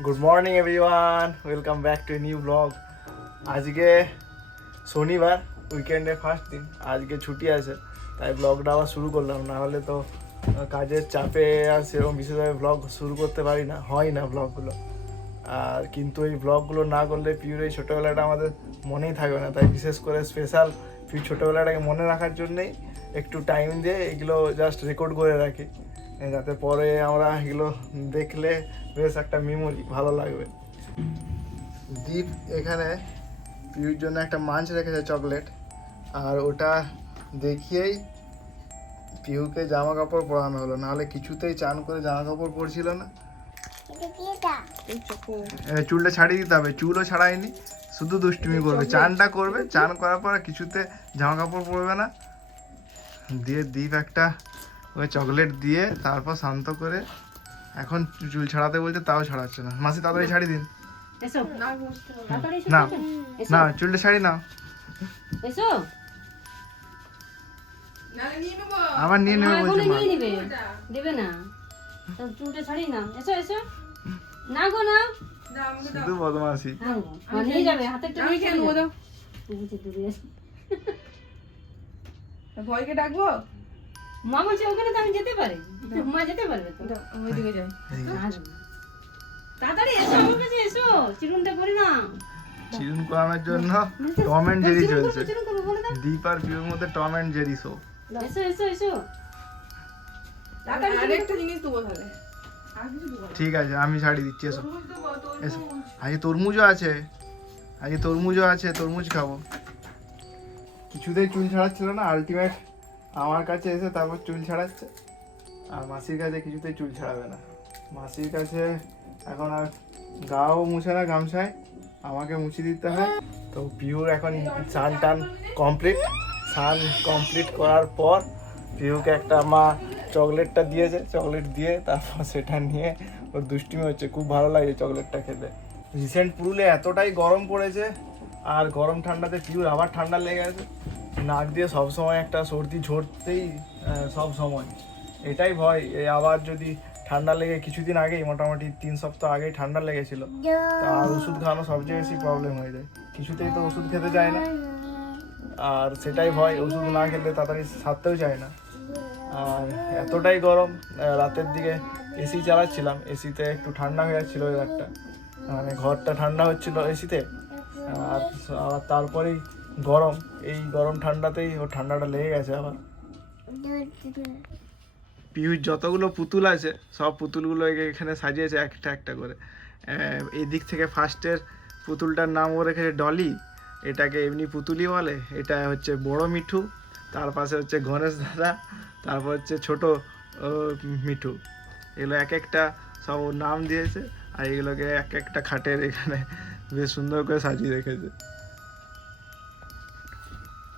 Good morning everyone welcome back to new blog আজকে শনিবার উইকেন্ডের first দিন। আজকে ছুটি আছে, তাই ব্লগটা আবার শুরু করলাম। না হলে তো কাজের চাপে আর সেরকম বিশেষভাবে ব্লগ শুরু করতে পারি না, হয় না ব্লগগুলো আর কিন্তু এই ব্লগগুলো না করলে পিউর এই ছোটোবেলাটা আমাদের মনেই থাকবে না। তাই বিশেষ করে স্পেশাল পিউ ছোটোবেলাটাকে মনে রাখার জন্যেই একটু টাইম দিয়ে এগুলো জাস্ট রেকর্ড করে রাখি। যাতে পরে আমরা এগুলো দেখলে বেশ একটা মেমোরি ভালো লাগবে। দীপ এখানে পিউর জন্য একটা মাঞ্চ রেখেছে চকলেট আর ওটা দেখিয়েই পিহুকে জামা কাপড় পরানো হলো। নাহলে কিছুতেই চান করে জামা কাপড় পরছিল না। চুলটা ছাড়িয়ে দিতে হবে। চুলও ছাড়ায়নি শুধু দুষ্টুমি করবে। চানটা করবে। চান করার পর কিছুতে জামা কাপড় পরবে না। দিয়ে দীপ একটা ওই চকলেট দিয়ে তারপর শান্ত করে এখন চুল ছাড়াতে বলছে তাও ছাড়াচ্ছে না। মাসি তাড়াতাড়ি ছাড়ি দিন। এসো। না না। চুলটা ছাড়ি না আবার নিয়ে নেবে বলছে এখনই মা। দেবে না। চুলটা ছাড়ি না এসো এসো। না গো না। শুধু বদমাসি হ্যাঁ নিয়ে যাবে। নিয়ে যাবে। ভয়কে ডাকবো? মা বলছে ওখানে তো আমি যেতে পারি। মা যেতে পারবে তো। ওইদিকে যাই। তাড়াতাড়ি এসো আমার কাছে এসো। চিরুনটা করি না চিরুন করানোর জন্য টম অ্যান্ড জেরি চলছে। দীপ আর পিউর মধ্যে টম অ্যান্ড জেরি শো। এসো এসো এসো। আরেকটা জিনিস দেবো তাহলে। ঠিক আছে আমি ছাড়ি দিচ্ছি এসো। এসো। আজকে তরমুজও আছে। আজকে তরমুজও আছে তরমুজ খাব। কিছুতেই চুল ছাড়াচ্ছিল না আলটিমেট আমার কাছে এসে তারপর চুল ছাড়াচ্ছে। আর মাসির কাছে কিছুতেই চুল ছাড়াবে না। মাসির কাছে এখন আর গাও মুছে না, গামছায়। আমাকে মুছে দিতে হয়। তো পিউর এখন স্নান টান কমপ্লিট স্নান কমপ্লিট করার পর পিউকে একটা মা চকলেটটা দিয়েছে। চকলেট দিয়ে তারপর সেটা নিয়ে ওর দুষ্টুমি হচ্ছে। খুব ভালো লাগে চকলেটটা খেতে। রিসেন্ট পুরুলে এতটাই গরম পড়েছে। আর গরম ঠান্ডাতে পিউর আবার ঠান্ডা লেগে গেছে। নাক দিয়ে সবসময় একটা সর্দি ঝরতেই সব সময়। এটাই ভয়। এই আবার যদি ঠান্ডা লেগে কিছুদিন আগেই, মোটামুটি তিন সপ্তাহ আগেই ঠান্ডা লেগেছিল আর ওষুধ খাওয়ানো সবচেয়ে বেশি প্রবলেম হয়ে যায়। কিছুতেই তো ওষুধ খেতে যায় না। আর সেটাই ভয়, ওষুধ না খেলে তাড়াতাড়ি সারতেও চায় না। আর এতটাই গরম রাতের দিকে এসি চালাচ্ছিলাম। এসিতে একটু ঠান্ডা হয়ে যাচ্ছিল ওয়েদারটা মানে ঘরটা ঠান্ডা হচ্ছিল এসিতে আর তারপরেই গরম, এই গরম ঠান্ডাতেই ওর ঠান্ডাটা লেগে গেছে আবার। পিউর যতগুলো পুতুল আছে, সব পুতুলগুলো এখানে সাজিয়েছে একটা একটা করে। এই দিক থেকে ফার্স্টের পুতুলটার নাম ও রেখেছে ডলি, এটাকে এমনি পুতুলি বলে। এটা হচ্ছে বড় মিঠু, তার পাশে হচ্ছে গণেশ দাদা, তারপর হচ্ছে ছোট মিঠু। এগুলো এক একটা সব নাম দিয়েছে, আর এগুলোকে এক একটা খাটের এখানে বেশ সুন্দর করে সাজিয়ে রেখেছে।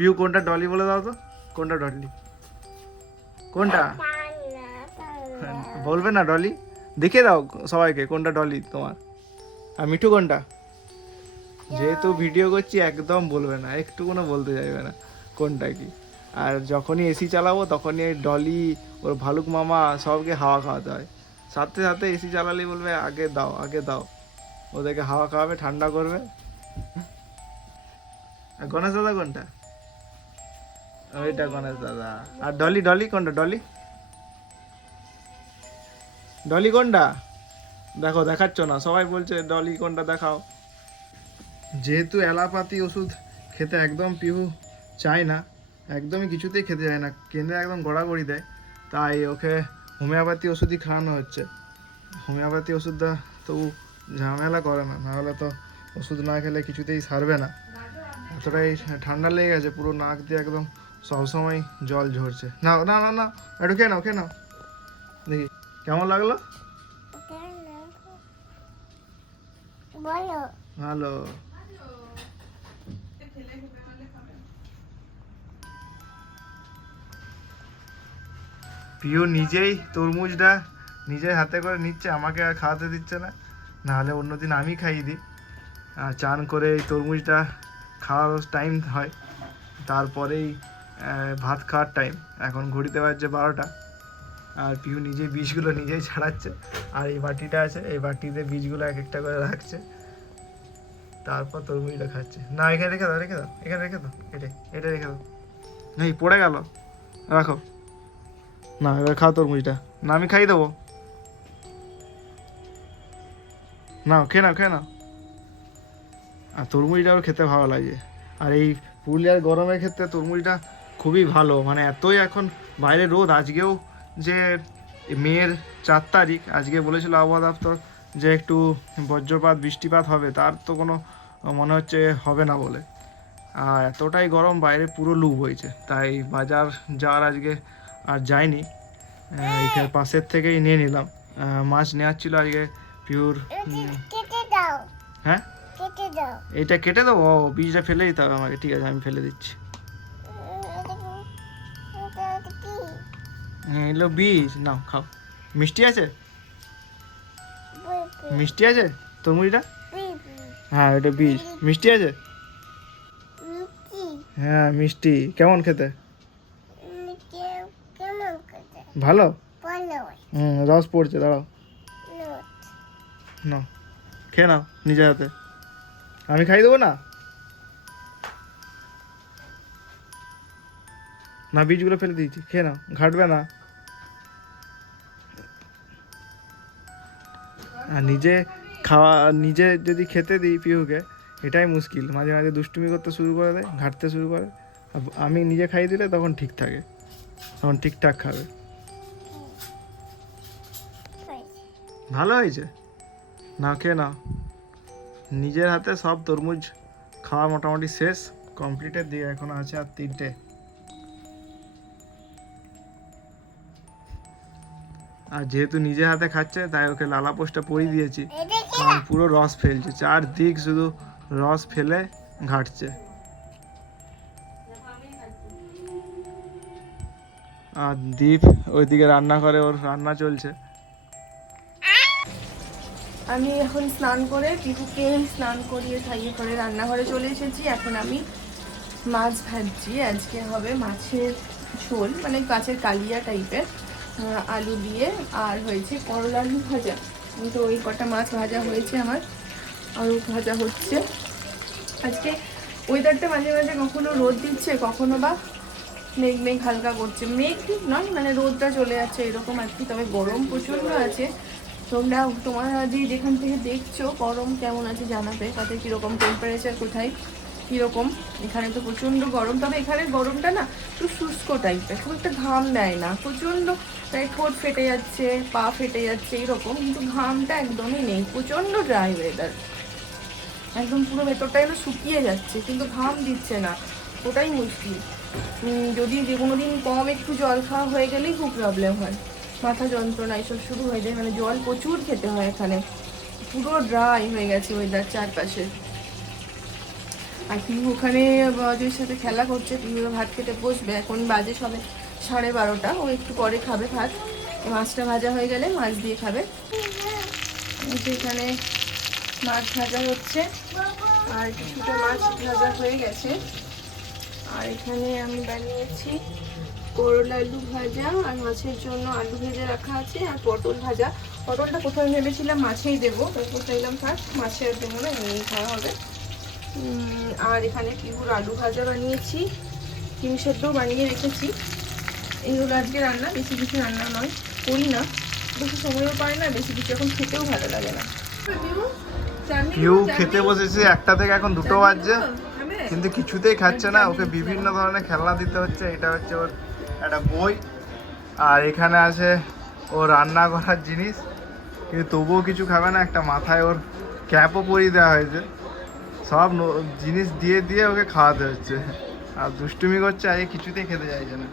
পিউ কোনটা? ডলি বলে দাও তো। কোনটা ডলি? কোনটা? বলবে না ডলি? দেখে দাও সবাইকে কোনটা ডলি তোমার। আর মিঠু কোনটা? যেহেতু ভিডিও করছি, একদম বলবে না। একটু কোনো বলতে চাইবে না কোনটা কি। আর যখনই এসি চালাবো, তখনই ডলি, ওর ভালুক মামা সবকে হাওয়া খাওয়াতে হয়। সাথে সাথে এসি চালালেই বলবে, আগে দাও আগে দাও। ওদেরকে হাওয়া খাওয়াবে, ঠান্ডা করবে। আর গণেশ দাদা কোনটা? ওইটা গণেশ দাদা। আর ডলি ডলি কোনটা, ডলি? ডলি কোনটা? দেখো, দেখাচ্ছ না। সবাই বলছে, ডলি কোনটা দেখাও। যেহেতু অ্যালাপাতি ওষুধ খেতে একদম পিহু চায় না, একদমই কিছুতেই খেতে চায় না, কেন্দ্রে একদম গড়াগড়ি দেয়, তাই ওকে হোমিওপ্যাথি ওষুধই খাওয়ানো হচ্ছে। হোমিওপ্যাথি ওষুধটা তবু ঝামেলা করে না, নাহলে তো ওষুধ না খেলে কিছুতেই সারবে না। এতটাই ঠান্ডা লেগে গেছে, পুরো নাক দিয়ে একদম সবসময় জল ঝরছে। না না না না একটু খেয়ে নাও খেয়ে নাও। দেখি, কেমন লাগল? ভালো। প্রিয় নিজেই তরমুজটা নিজের হাতে করে নিচ্ছে, আমাকে আর খাওয়াতে দিচ্ছে না। নাহলে অন্যদিন আমি খাইয়ে দিই। চান করে এই তরমুজটা খাওয়ার টাইম হয়। তারপরেই ভাত খাওয়ার টাইম এখন ঘড়িতে বাজছে বারোটা, আর পিউ নিজেই বিষগুলো নিজেই ছাড়াচ্ছে, আর এই বাটিটা আছে, এই বাটিতে বীজগুলো এক একটা করে রাখছে। তারপর তরমুজটা খাচ্ছে। না, এখানে রেখে দাও রেখে দাও, এখানে রেখে দাও, এটা এটা রেখে দাও। নেই পড়ে গেল। রাখো। না, এবার খাও তরমুজটা। না, আমি খাই দেবো। নাও, খেয়ে নাও খেয়ে নাও। আর তরমুজটা খেতে ভালো লাগে। আর এই পুরুলিয়ার গরমের ক্ষেত্রে তরমুজটা খুবই ভালো। মানে এতই এখন বাইরে রোদ। আজকেও যে মেয়ের চার তারিখ আজকে বলেছিল আবহাওয়া দপ্তর যে একটু বজ্রপাত বৃষ্টিপাত হবে। তার তো কোনো মনে হচ্ছে হবে না বলে। আর এতটাই গরম বাইরে পুরো লু বইছে তাই বাজার যাওয়ার আজকে আর যাইনি। আহ, এইখানে পাশের থেকেই নিয়ে নিলাম। মাছ নেওয়ার ছিল আজকে পিওর হ্যাঁ? এটা কেটে দেবো? ও, বীজটা ফেলে দিতে হবে আমাকে। ঠিক আছে আমি ফেলে দিচ্ছি। এগুলো বীজ নাও খাও। মিষ্টি আছে? মিষ্টি আছে? তরমুজটা? হ্যাঁ এটা বীজ মিষ্টি আছে? হ্যাঁ মিষ্টি। কেমন খেতে? ভালো। হুম রস পড়ছে দাঁড়াও। নাও খেয়ে নাও নিজের হাতে। আমি খাই দেবো না? না বীজগুলো ফেলে দিয়েছি। খেয়ে নাও ঘাটবে না। আর নিজে খাওয়া, নিজে যদি খেতে দিই পিহুকে, এটাই মুশকিল। মাঝে মাঝে দুষ্টুমি করতে শুরু করে দেয়, ঘাটতে শুরু করে। আমি নিজে খাইয়ে দিলে তখন ঠিক থাকে। তখন ঠিকঠাক খাবে। ভালো হয়েছে? না, খেয়ে নাও। নিজের হাতে সব তরমুজ খাওয়া মোটামুটি শেষ কমপ্লিটের দিয়ে এখন আছে আর তিনটে। আর যেহেতু নিজের হাতে খাচ্ছে তাই ওকে লালা পোস্টটা পরিয়ে দিয়েছি। কারণ পুরো রস ফেলছে চারদিক শুধু রস ফেলে ঘাটছে। আর দীপ ওইদিকে রান্না করে ওর রান্না চলছে। আমি এখন স্নান করে পিকুকে স্নান করিয়ে খাইয়ে করে রান্নাঘরে চলে এসেছি। এখন আমি মাছ ভাজছি। আজকে হবে মাছের ঝোল মানে গাছের কালিয়া টাইপের আলু দিয়ে, আর হয়েছে করলা আলু ভাজা। তো ওই কটা মাছ ভাজা হয়েছে আমার আলু ভাজা হচ্ছে। আজকে ওয়েদারটা মাঝে মাঝে কখনো রোদ দিচ্ছে, কখনো বা মেঘ মেঘ হালকা করছে। মেঘ ঠিক নয় মানে রোদটা চলে যাচ্ছে এরকম আর কি, তবে গরম প্রচণ্ড আছে। তোমরা তোমরা যে যেখান থেকে দেখছ গরম কেমন আছে জানাবে, তাতে কীরকম টেম্পারেচার কোথায়? কীরকম? এখানে তো প্রচণ্ড গরম। তবে এখানে গরমটা না একটু শুষ্ক টাইপের খুব একটা ঘাম দেয় না। প্রচণ্ড তাই ঠোঁট ফেটে যাচ্ছে, পা ফেটে যাচ্ছে, এরকম। কিন্তু ঘামটা একদমই নেই। প্রচণ্ড ড্রাই ওয়েদার একদম পুরো ভেতরটা যেন শুকিয়ে যাচ্ছে, কিন্তু ঘাম দিচ্ছে না। ওটাই মুশকিল। যদি যে কোনো দিন কম একটু জল খাওয়া হয়ে গেলেই খুব প্রবলেম হয়। মাথা যন্ত্রণা এসব শুরু হয়ে যায়। মানে জল প্রচুর খেতে হয় এখানে। পুরো ড্রাই হয়ে গেছে ওয়েদার চারপাশে। আর পিহু ওখানে বাজের সাথে খেলা করছে পিহু ভাত খেতে বসবে। এখন বাজে সবে সাড়ে বারোটা, ও একটু পরে খাবে ভাত। মাছটা ভাজা হয়ে গেলে মাছ দিয়ে খাবে। এখানে মাছ ভাজা হচ্ছে, আর কিছুটা মাছ ভাজা হয়ে গেছে। আর এখানে আমি বানিয়েছি করলা আলু ভাজা, আর মাছের জন্য আলু ভেজে রাখা আছে, আর পটল ভাজা। পটলটা প্রথমে ভেবেছিলাম মাছেই দেবো, তারপর চাইলাম থাক, মাছে আর দেবো না, এমনি খাওয়া হবে। আর এখানে পিহুর আলু ভাজা বানিয়েছি ডিম সেদ্ধ বানিয়ে রেখেছি। এই হলো আজকে রান্না বেশি কিছু রান্না নয় করি না। বেশি সময়ও পায় না বেশি কিছু এখন খেতেও ভালো লাগে না। পিউ খেতে বসেছে একটা থেকে এখন দুটো বাজছে। কিন্তু কিছুতেই খাচ্ছে না ওকে বিভিন্ন ধরনের খেলনা দিতে হচ্ছে এটা হচ্ছে ওর একটা বই। আর এখানে আছে ও রান্না করার জিনিস কিন্তু তবুও কিছু খাবে না একটা মাথায় ওর ক্যাপও পরিয়ে দেওয়া হয়েছে। সব জিনিস দিয়ে দিয়ে ওকে খাওয়াতে হচ্ছে। আর দুষ্টুমি করছে আজকে কিছুতেই খেতে চাইছে না।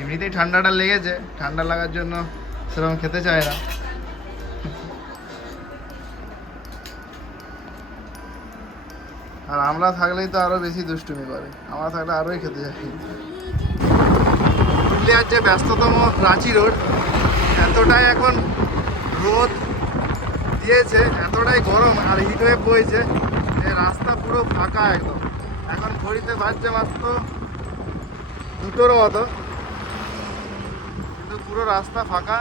এমনিতেই ঠান্ডাটা লেগেছে, ঠান্ডা লাগার জন্য সেরকম খেতে চায় না। আর আমরা থাকলেই তো আরও বেশি দুষ্টুমি করে। আমরা থাকলে আরোই খেতে যাই পুরুলিয়ার যে ব্যস্ততম রাঁচি রোড, এতটাই এখন রোদ দিয়েছে, এতটাই গরম আর হিট ওয়েভ বইছে। মানে রাস্তা পুরো ফাঁকা একদম। এখন ঘড়িতে বাজছে মাত্র দুটোরও মতো। কিন্তু পুরো রাস্তা ফাঁকা।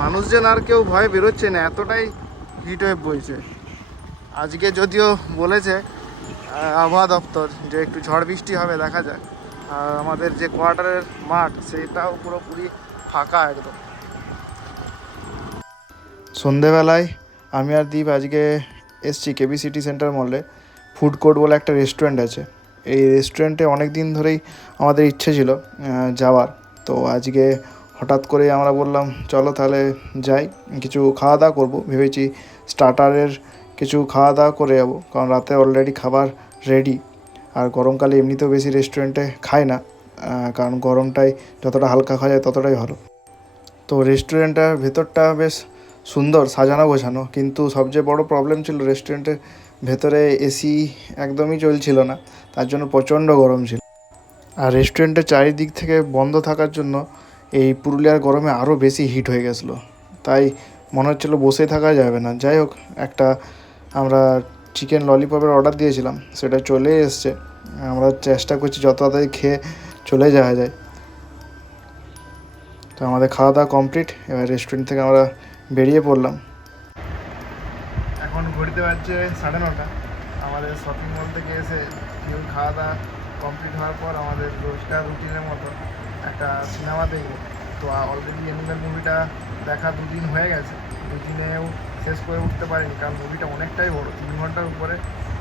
মানুষজন আর কেউ ভয়ে বেরোচ্ছে না, এতটাই হিট ওয়েব বইছে। আজকে যদিও বলেছে আবহাওয়া দপ্তর যে একটু ঝড় বৃষ্টি হবে, দেখা যায় আর আমাদের যে কোয়ার্টারের মাঠ, সেটাও পুরোপুরি ফাঁকা একদম। সন্ধেবেলায় আমি আর দীপ আজকে এসছি কেবি সিটি সেন্টার মলে। ফুড কোর্ট বলে একটা রেস্টুরেন্ট আছে। এই রেস্টুরেন্টে অনেক দিন ধরেই আমাদের ইচ্ছে ছিল যাওয়ার। তো আজকে হঠাৎ করে আমরা বললাম, চলো তাহলে যাই, কিছু খাওয়া দাওয়া করব। ভেবেছি স্টার্টারের কিছু খাওয়া দাওয়া করে যাব, কারণ রাতে অলরেডি খাবার রেডি আর গরমকালে এমনিতেও বেশি রেস্টুরেন্টে খায় না। কারণ গরমটাই যতটা হালকা খাওয়া যায় ততটাই ভালো। তো রেস্টুরেন্টটার ভেতরটা বেশ সুন্দর, সাজানো গোছানো, কিন্তু সবচেয়ে বড় প্রবলেম ছিল রেস্টুরেন্টের ভেতরে এসি একদমই চলছিল না, তার জন্য প্রচণ্ড গরম ছিল। আর রেস্টুরেন্টের চারিদিক থেকে বন্ধ থাকার জন্য এই পুরুলিয়ার গরমে আরও বেশি হিট হয়ে গেছিল। তাই মনে হচ্ছিল বসে থাকা যাবে না। যাই হোক, একটা আমরা চিকেন ললিপপের অর্ডার দিয়েছিলাম, সেটা চলে এসছে। আমরা চেষ্টা করছি যত তাড়াতাড়ি খেয়ে চলে যাওয়া যায়। তো আমাদের খাওয়া দাওয়া কমপ্লিট এবার রেস্টুরেন্ট থেকে আমরা বেরিয়ে পড়লাম। এখন ঘড়িতে বাজছে সাড়ে নটা। আমাদের শপিং মল থেকে এসে কেউ খাওয়া দাওয়া কমপ্লিট হওয়ার পর আমাদের রোজকার রুটিনের মতো একটা সিনেমা দেখব। তো অলরেডি এনিমেল মুভিটা দেখা দুদিন হয়ে গেছে। দুদিনেও শেষ করে উঠতে পারিনি, কারণ মুভিটা অনেকটাই বড়, তিন ঘণ্টার উপরে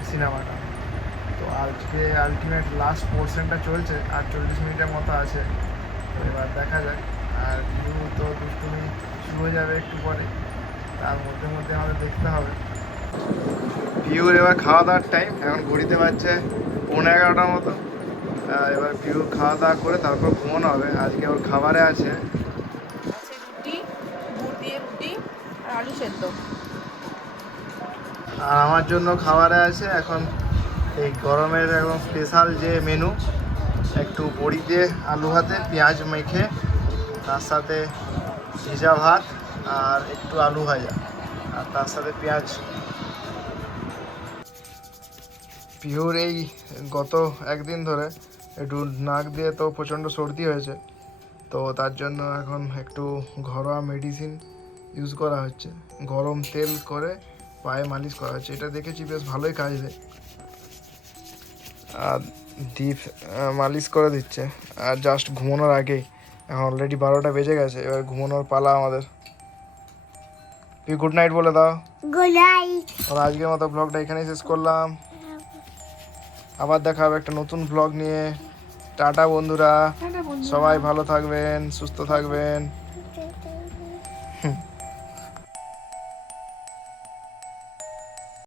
সিনেমাটা তো আজকে আলটিমেট লাস্ট পোর্শনটা চলছে আর চল্লিশ মিনিটের মতো আছে। এবার দেখা যাক। আর ভিউ তো দুষ্টুমি শুরু হয়ে যাবে একটু পরে। তার মধ্যে মধ্যে আমাদের দেখতে হবে। ভিউর এবার খাওয়া দাওয়ার টাইম এখন ঘড়িতে বাজছে পনেরো এগারোটার মতো। এবার ভিউ খাওয়া দাওয়া করে তারপর ঘুমানো হবে। আজকে ওর খাবারে আছে। আছে রুটি গুড় দিয়ে রুটি আর আলু সেদ্ধ। আর আমার জন্য খাবারে আছে এখন এই গরমের একদম স্পেশাল যে মেনু একটু বড়ি দিয়ে আলু ভাতে, পেঁয়াজ মেখে, তার সাথে ভিজা ভাত আর একটু আলু ভাজা, আর তার সাথে পেঁয়াজ। পিওর এই গত একদিন ধরে একটু নাক দিয়ে তো প্রচণ্ড সর্দি হয়েছে, তো তার জন্য এখন একটু ঘরোয়া মেডিসিন ইউজ করা হচ্ছে। গরম তেল করে পায়ে মালিশ করা হচ্ছে। এটা দেখেছি বেশ ভালোই কাজ দেয়। আর দীপ মালিশ করে দিচ্ছে। আর জাস্ট ঘুমানোর আগেই এখন অলরেডি বারোটা বেজে গেছে এবার ঘুমানোর পালা আমাদের। তুই গুড নাইট বলে দাও। আজকের মতো ব্লগটা এখানেই শেষ করলাম। আবার দেখা হবে একটা নতুন ব্লগ নিয়ে। টাটা বন্ধুরা। সবাই ভালো থাকবেন সুস্থ থাকবেন।